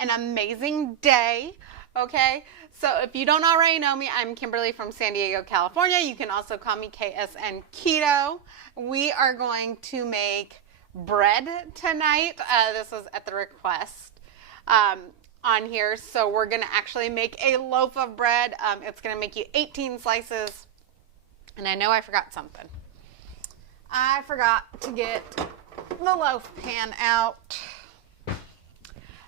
an amazing day, okay? So if you don't already know me, I'm Kimberly from San Diego, California. You can also call me KSN Keto. We are going to make bread tonight. This was at the request on here. So we're going to actually make a loaf of bread. It's going to make you 18 slices. And I know I forgot something. I forgot to get the loaf pan out.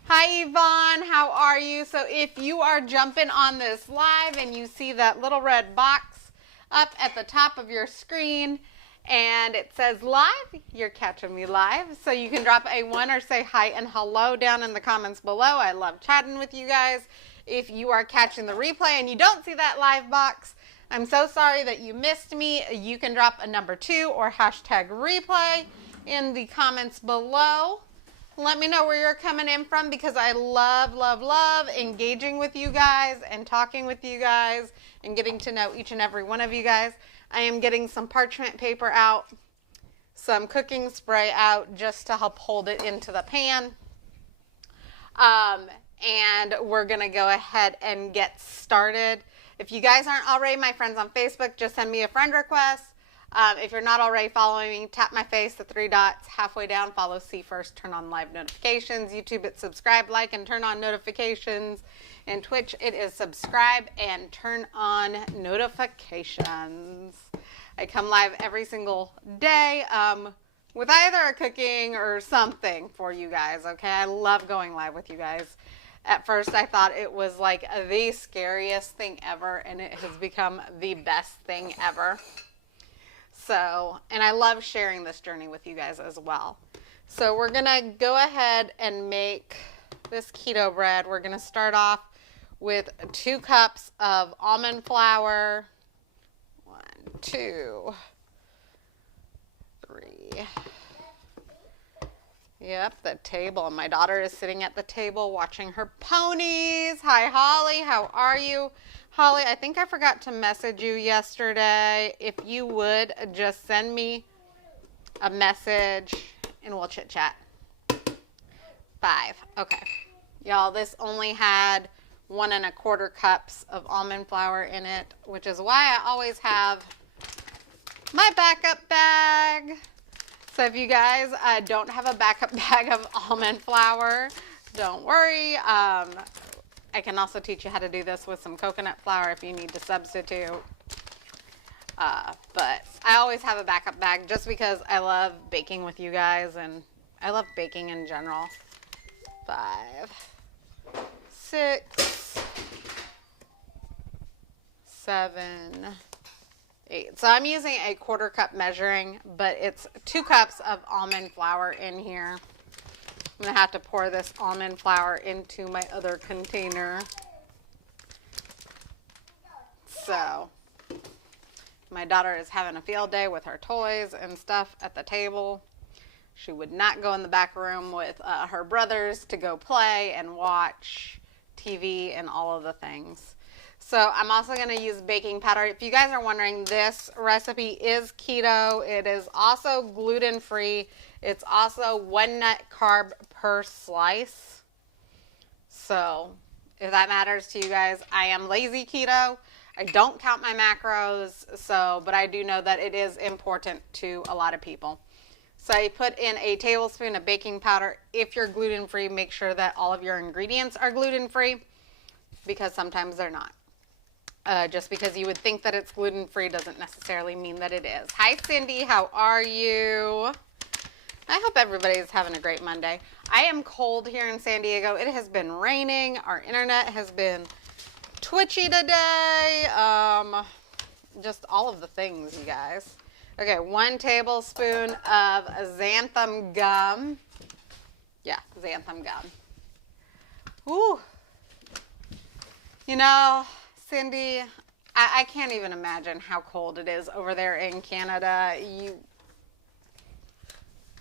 Hi Yvonne, how are you? So if you are jumping on this live and you see that little red box up at the top of your screen and it says live, you're catching me live. So you can drop a 1 or say hi and hello down in the comments below. I love chatting with you guys. If you are catching the replay and you don't see that live box, I'm so sorry that you missed me. You can drop a number 2 or hashtag replay in the comments below. Let me know where you're coming in from because I love, love, love engaging with you guys and talking with you guys and getting to know each and every one of you guys. I am getting some parchment paper out, some cooking spray out just to help hold it into the pan. And we're going to go ahead and get started. If you guys aren't already my friends on Facebook, just send me a friend request. If you're not already following me, tap my face, the 3 dots halfway down, follow see first, turn on live notifications. YouTube, it's subscribe, like, and turn on notifications. And Twitch, it is subscribe and turn on notifications. I come live every single day with either a cooking or something for you guys, okay? I love going live with you guys. At first, I thought it was like the scariest thing ever, and it has become the best thing ever. So, and I love sharing this journey with you guys as well. So we're going to go ahead and make this keto bread. We're going to start off with 2 cups of almond flour. 1, 2, 3. Yep, the table. And my daughter is sitting at the table watching her ponies. Hi, Holly. How are you? Holly, I think I forgot to message you yesterday. If you would, just send me a message and we'll chit chat. 5. Okay. Y'all, this only had 1 1/4 cups of almond flour in it, which is why I always have my backup bag. So if you guys don't have a backup bag of almond flour, don't worry. I can also teach you how to do this with some coconut flour if you need to substitute. But I always have a backup bag just because I love baking with you guys and I love baking in general. 5, 6, 7, 8. So I'm using a 1/4 cup measuring, but it's 2 cups of almond flour in here. I'm going to have to pour this almond flour into my other container. So, my daughter is having a field day with her toys and stuff at the table. She would not go in the back room with her brothers to go play and watch TV and all of the things. So, I'm also going to use baking powder. If you guys are wondering, this recipe is keto. It is also gluten-free. It's also 1 net carb per slice. So, if that matters to you guys, I am lazy keto. I don't count my macros, but I do know that it is important to a lot of people. So I put in a tablespoon of baking powder. If you're gluten-free, make sure that all of your ingredients are gluten-free because sometimes they're not. Just because you would think that it's gluten-free doesn't necessarily mean that it is. Hi, Cindy. How are you? I hope everybody's having a great Monday. I am cold here in San Diego. It has been raining. Our internet has been twitchy today. Just all of the things, you guys. Okay, 1 tablespoon of xanthan gum. Yeah, xanthan gum. Ooh. You know, Cindy, I can't even imagine how cold it is over there in Canada.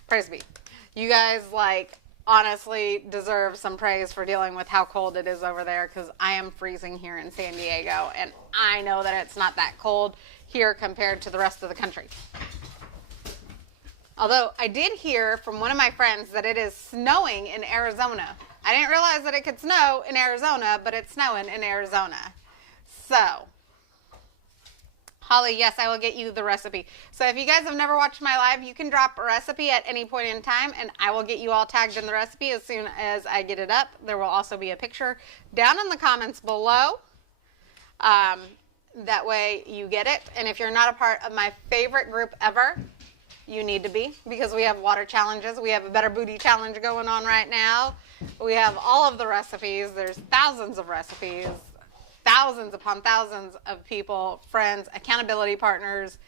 Praise be. You guys, honestly deserve some praise for dealing with how cold it is over there because I am freezing here in San Diego, and I know that it's not that cold here compared to the rest of the country. Although I did hear from one of my friends that it is snowing in Arizona. I didn't realize that it could snow in Arizona, but it's snowing in Arizona. So, Holly, yes, I will get you the recipe. So if you guys have never watched my live, you can drop a recipe at any point in time, and I will get you all tagged in the recipe as soon as I get it up. There will also be a picture down in the comments below. That way you get it. And if you're not a part of my favorite group ever, you need to be, because we have water challenges. We have a Better Booty challenge going on right now. We have all of the recipes. There's thousands of recipes. Thousands upon thousands of people, friends, accountability partners,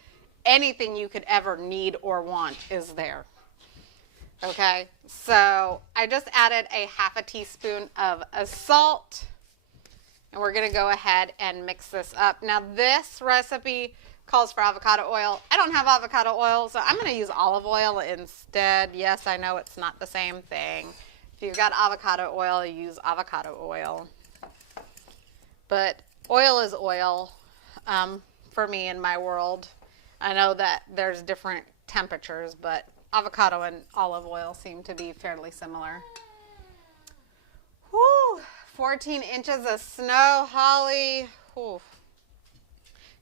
anything you could ever need or want is there. Okay, so I just added a half a teaspoon of salt, and we're going to go ahead and mix this up. Now, this recipe calls for avocado oil. I don't have avocado oil, so I'm going to use olive oil instead. Yes, I know it's not the same thing. If you've got avocado oil, use avocado oil. But oil is oil for me in my world. I know that there's different temperatures, but avocado and olive oil seem to be fairly similar. Whew, 14 inches of snow, Holly. Whew.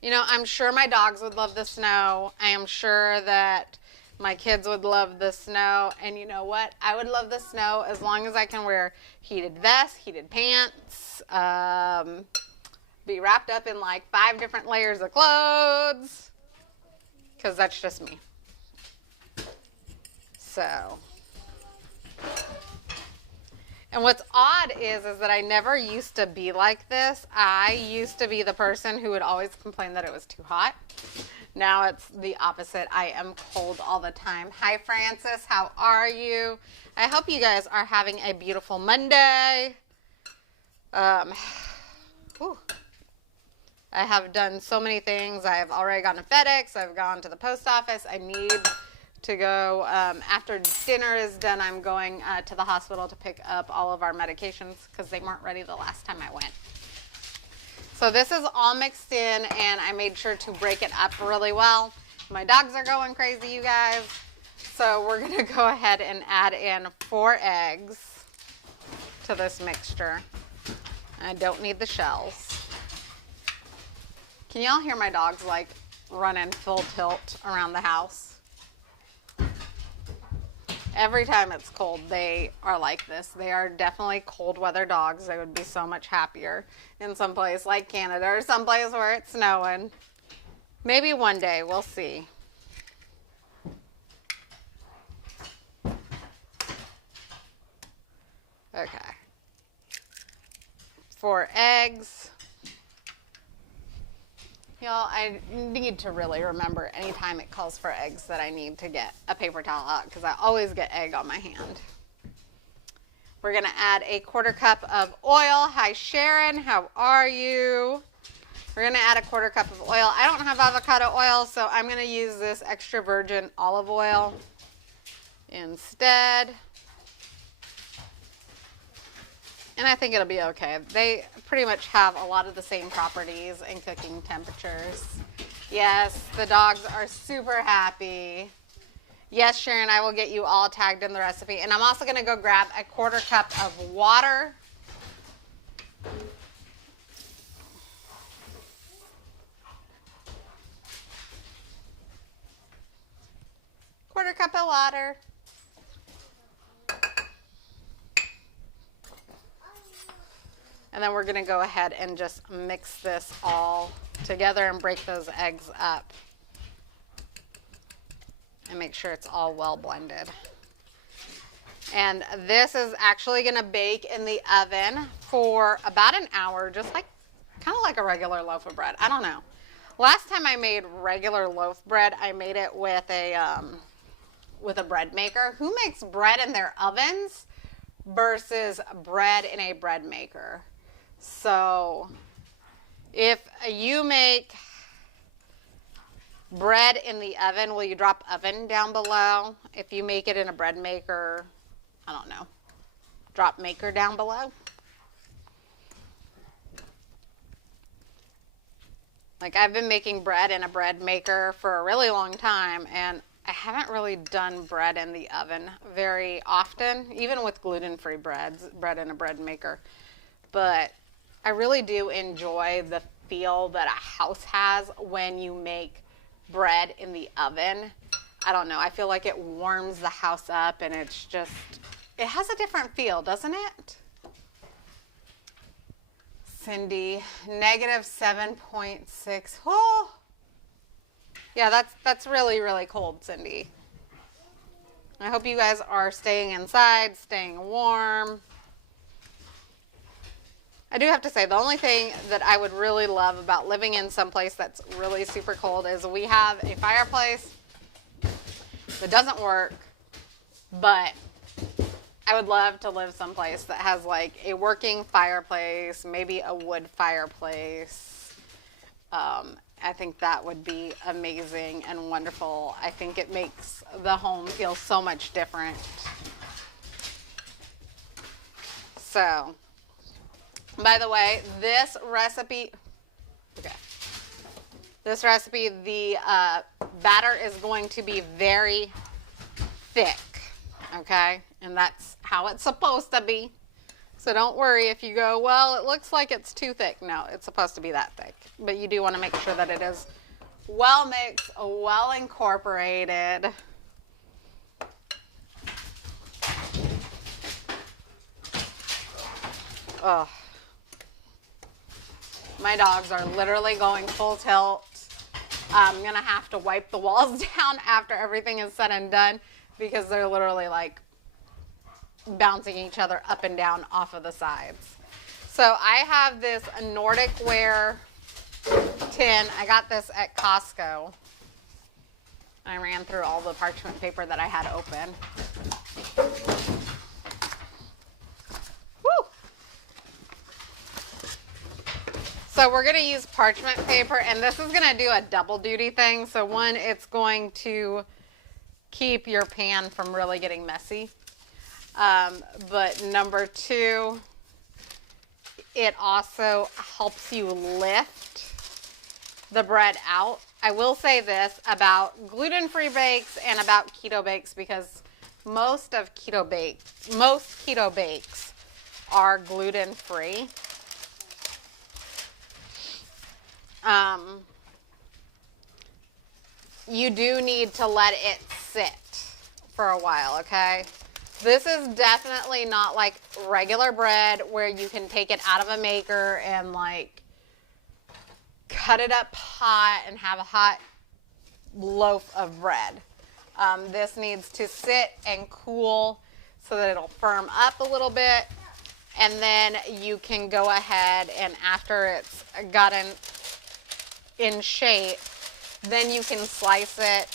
You know, I'm sure my dogs would love the snow. I am sure that my kids would love the snow. And you know what? I would love the snow as long as I can wear heated vests, heated pants, be wrapped up in like 5 different layers of clothes, because that's just me. So, and what's odd is that I never used to be like this. I used to be the person who would always complain that it was too hot. Now it's the opposite. I am cold all the time. Hi, Francis. How are you? I hope you guys are having a beautiful Monday. Whew. I have done so many things. I have already gone to FedEx. I've gone to the post office. I need to go, after dinner is done, I'm going to the hospital to pick up all of our medications because they weren't ready the last time I went. So this is all mixed in, and I made sure to break it up really well. My dogs are going crazy, you guys. So we're going to go ahead and add in 4 eggs to this mixture. I don't need the shells. Can y'all hear my dogs like running full tilt around the house? Every time it's cold, they are like this. They are definitely cold weather dogs. They would be so much happier in some place like Canada or some place where it's snowing. Maybe one day, we'll see. Okay. 4 eggs. Y'all, I need to really remember anytime it calls for eggs that I need to get a paper towel out, because I always get egg on my hand. We're going to add a 1/4 cup of oil. Hi, Sharon. How are you? We're going to add a 1/4 cup of oil. I don't have avocado oil, so I'm going to use this extra virgin olive oil instead. And I think it'll be okay. They pretty much have a lot of the same properties and cooking temperatures. Yes, the dogs are super happy. Yes, Sharon, I will get you all tagged in the recipe. And I'm also going to go grab a 1/4 cup of water. Quarter cup of water. And then we're going to go ahead and just mix this all together and break those eggs up. And make sure it's all well blended. And this is actually going to bake in the oven for about an hour, just like, kind of like a regular loaf of bread. I don't know. Last time I made regular loaf bread, I made it with a bread maker. Who makes bread in their ovens versus bread in a bread maker? So if you make bread in the oven, will you drop oven down below? If you make it in a bread maker, I don't know, drop maker down below. Like, I've been making bread in a bread maker for a really long time, and I haven't really done bread in the oven very often, even with gluten-free bread in a bread maker. But I really do enjoy the feel that a house has when you make bread in the oven. I don't know. I feel like it warms the house up, and it's just, it has a different feel, doesn't it? Cindy, negative 7.6. Oh, yeah, that's really, really cold, Cindy. I hope you guys are staying inside, staying warm. I do have to say, the only thing that I would really love about living in some place that's really super cold is we have a fireplace that doesn't work, but I would love to live someplace that has like a working fireplace, maybe a wood fireplace. I think that would be amazing and wonderful. I think it makes the home feel so much different. So, by the way, this recipe, the batter is going to be very thick, okay? And that's how it's supposed to be. So don't worry if you go, well, it looks like it's too thick. No, it's supposed to be that thick. But you do want to make sure that it is well mixed, well incorporated. Oh. My dogs are literally going full tilt. I'm going to have to wipe the walls down after everything is said and done because they're literally like bouncing each other up and down off of the sides. So I have this Nordic ware tin. I got this at Costco. I ran through all the parchment paper that I had open. Woo! So we're going to use parchment paper, and this is going to do a double duty thing. So one, it's going to keep your pan from really getting messy. But number two, it also helps you lift the bread out. I will say this about gluten-free bakes and about keto bakes, because most keto bakes are gluten-free. You do need to let it sit for a while, okay? This is definitely not like regular bread where you can take it out of a maker and like cut it up hot and have a hot loaf of bread. This needs to sit and cool so that it'll firm up a little bit, and then you can go ahead and after it's gotten in shape, then you can slice it.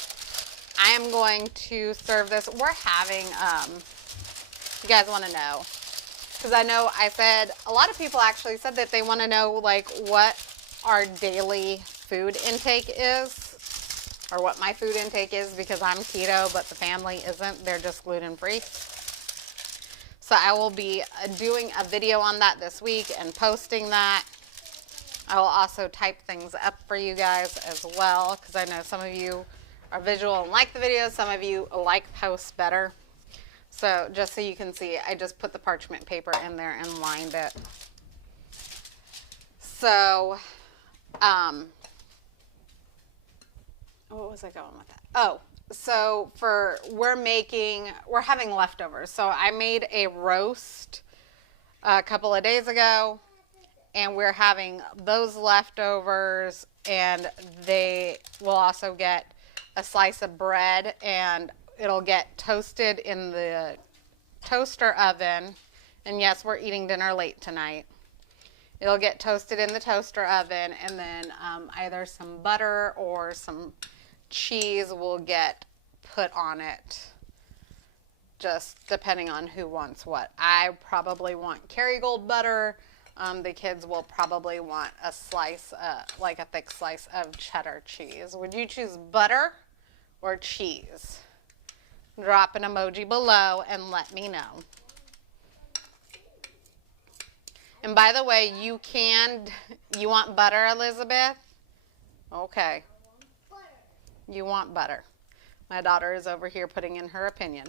I am going to serve this. We're having, you guys want to know, because I know I said, a lot of people actually said that they want to know like what our daily food intake is, or what my food intake is, because I'm keto, but the family isn't. They're just gluten-free. So I will be doing a video on that this week and posting that. I will also type things up for you guys as well, because I know some of you are visual and like the videos. Some of you like posts better. So just so you can see, I just put the parchment paper in there and lined it. So, what was I going with that? Oh, so we're having leftovers. So I made a roast a couple of days ago, and we're having those leftovers, and they will also get a slice of bread, and it'll get toasted in the toaster oven. And yes, we're eating dinner late tonight. It'll get toasted in the toaster oven, and then either some butter or some cheese will get put on it, just depending on who wants what. I probably want Kerrygold butter. The kids will probably want a slice, like a thick slice of cheddar cheese. Would you choose butter or cheese? Drop an emoji below and let me know. And by the way, you want butter, Elizabeth? Okay. You want butter. My daughter is over here putting in her opinion.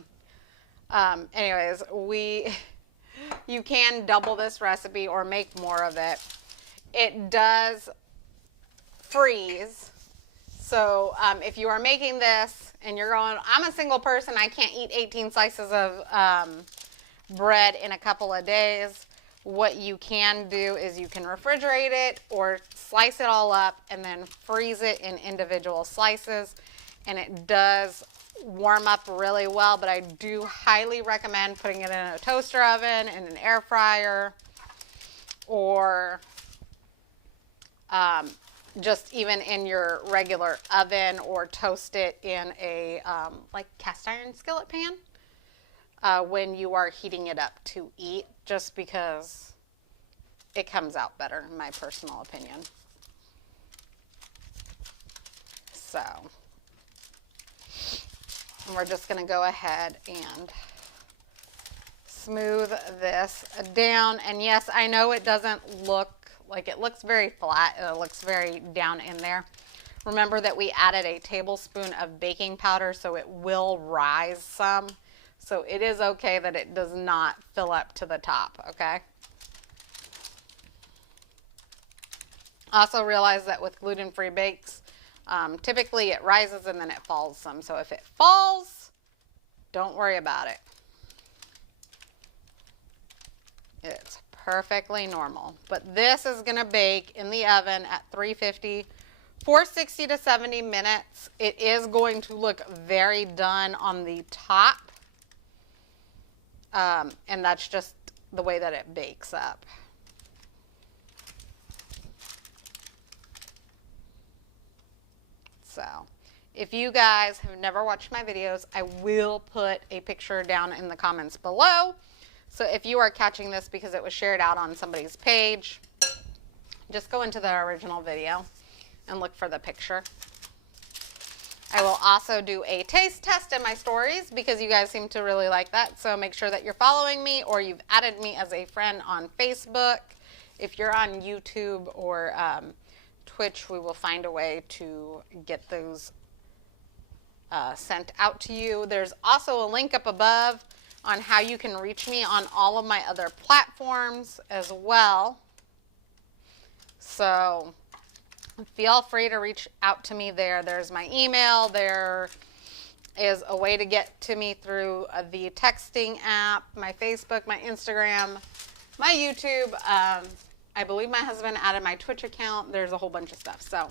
Anyways, you can double this recipe or make more of it. It does freeze. So if you are making this and you're going, I'm a single person, I can't eat 18 slices of bread in a couple of days, what you can do is you can refrigerate it or slice it all up and then freeze it in individual slices. And it does warm up really well, but I do highly recommend putting it in a toaster oven, in an air fryer, or just even in your regular oven, or toast it in a like cast iron skillet pan when you are heating it up to eat, just because it comes out better, in my personal opinion. So we're just going to go ahead and smooth this down. And yes, I know it doesn't look like, it looks very flat. It looks very down in there. Remember that we added a tablespoon of baking powder, so it will rise some. So it is okay that it does not fill up to the top, okay? Also realize that with gluten-free bakes, typically it rises and then it falls some. So if it falls, don't worry about it. It's perfectly normal. But this is going to bake in the oven at 350 for 60 to 70 minutes. It is going to look very done on the top. And that's just the way that it bakes up. So if you guys have never watched my videos, I will put a picture down in the comments below. So if you are catching this because it was shared out on somebody's page, just go into the original video and look for the picture. I will also do a taste test in my stories because you guys seem to really like that. So make sure that you're following me or you've added me as a friend on Facebook. If you're on YouTube or Twitch, we will find a way to get those sent out to you. There's also a link up above on how you can reach me on all of my other platforms as well. So feel free to reach out to me there. There's my email. There is a way to get to me through the texting app, my Facebook, my Instagram, my YouTube. I believe my husband added my Twitch account. There's a whole bunch of stuff. So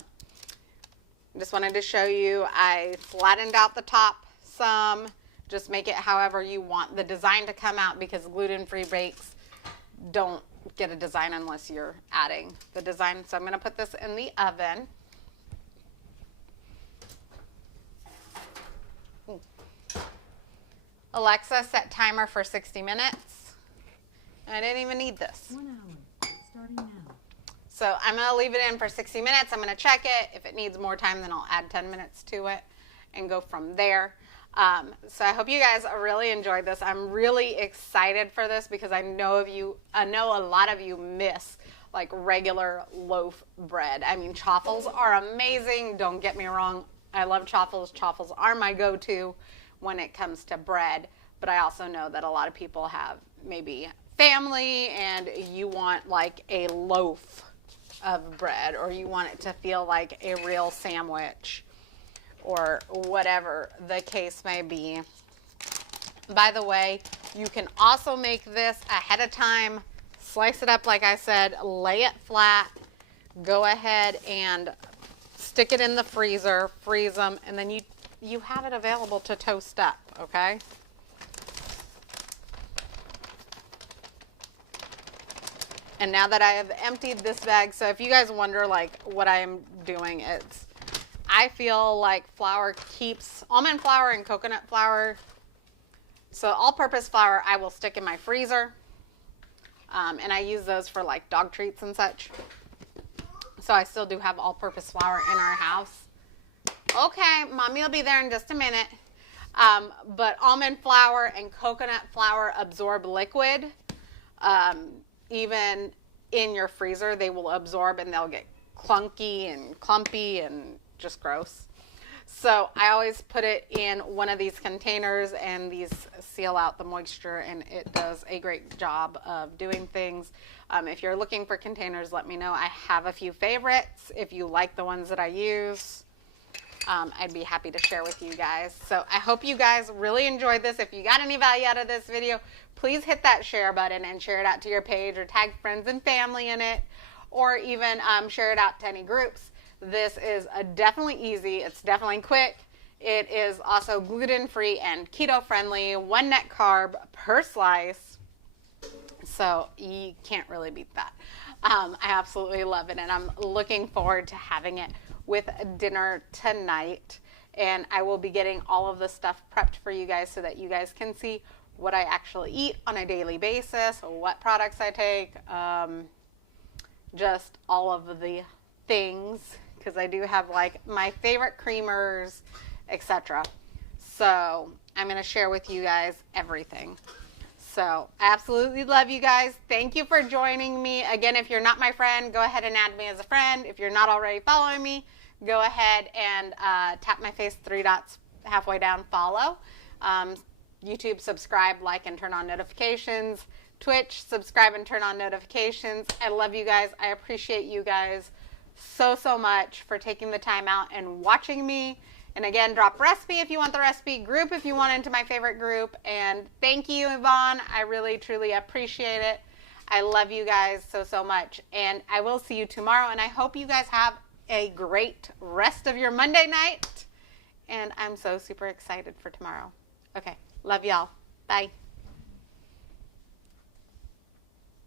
just wanted to show you. I flattened out the top some. Just make it however you want the design to come out, because gluten-free bakes don't get a design unless you're adding the design. So I'm going to put this in the oven. Ooh. Alexa, set timer for 60 minutes. I didn't even need this. 1 hour, starting now. So I'm going to leave it in for 60 minutes. I'm going to check it. If it needs more time, then I'll add 10 minutes to it and go from there. So I hope you guys really enjoyed this. I'm really excited for this because I know a lot of you miss like regular loaf bread. I mean, chaffles are amazing. Don't get me wrong. I love chaffles. Chaffles are my go-to when it comes to bread. But I also know that a lot of people have maybe family and you want like a loaf of bread, or you want it to feel like a real sandwich, or whatever the case may be. By the way, you can also make this ahead of time. Slice it up like I said, lay it flat, go ahead and stick it in the freezer, freeze them, and then you have it available to toast up, okay? And now that I have emptied this bag, so if you guys wonder like what I am doing, I feel like flour keeps, almond flour and coconut flour, so all-purpose flour I will stick in my freezer, and I use those for like dog treats and such. So I still do have all-purpose flour in our house. Okay, Mommy will be there in just a minute. But almond flour and coconut flour absorb liquid. Even in your freezer, they will absorb and they'll get clunky and clumpy and just gross. So I always put it in one of these containers, and these seal out the moisture, and it does a great job of doing things. If you're looking for containers, let me know. I have a few favorites. If you like the ones that I use, I'd be happy to share with you guys. So I hope you guys really enjoyed this. If you got any value out of this video, please hit that share button and share it out to your page, or tag friends and family in it, or even share it out to any groups. This is definitely easy. It's definitely quick. It is also gluten-free and keto-friendly, 1 net carb per slice. So you can't really beat that. I absolutely love it, and I'm looking forward to having it with dinner tonight. And I will be getting all of the stuff prepped for you guys so that you guys can see what I actually eat on a daily basis, what products I take, just all of the things, because I do have like my favorite creamers, etc. So I'm going to share with you guys everything. So I absolutely love you guys. Thank you for joining me. Again, if you're not my friend, go ahead and add me as a friend. If you're not already following me, go ahead and tap my face, 3 dots halfway down, follow. YouTube, subscribe, like, and turn on notifications. Twitch, subscribe and turn on notifications. I love you guys. I appreciate you guys so much for taking the time out and watching me. And again, drop recipe if you want the recipe, group if you want into my favorite group. And thank you, Yvonne. I really, truly appreciate it. I love you guys so much. And I will see you tomorrow. And I hope you guys have a great rest of your Monday night. And I'm so super excited for tomorrow. Okay. Love y'all. Bye.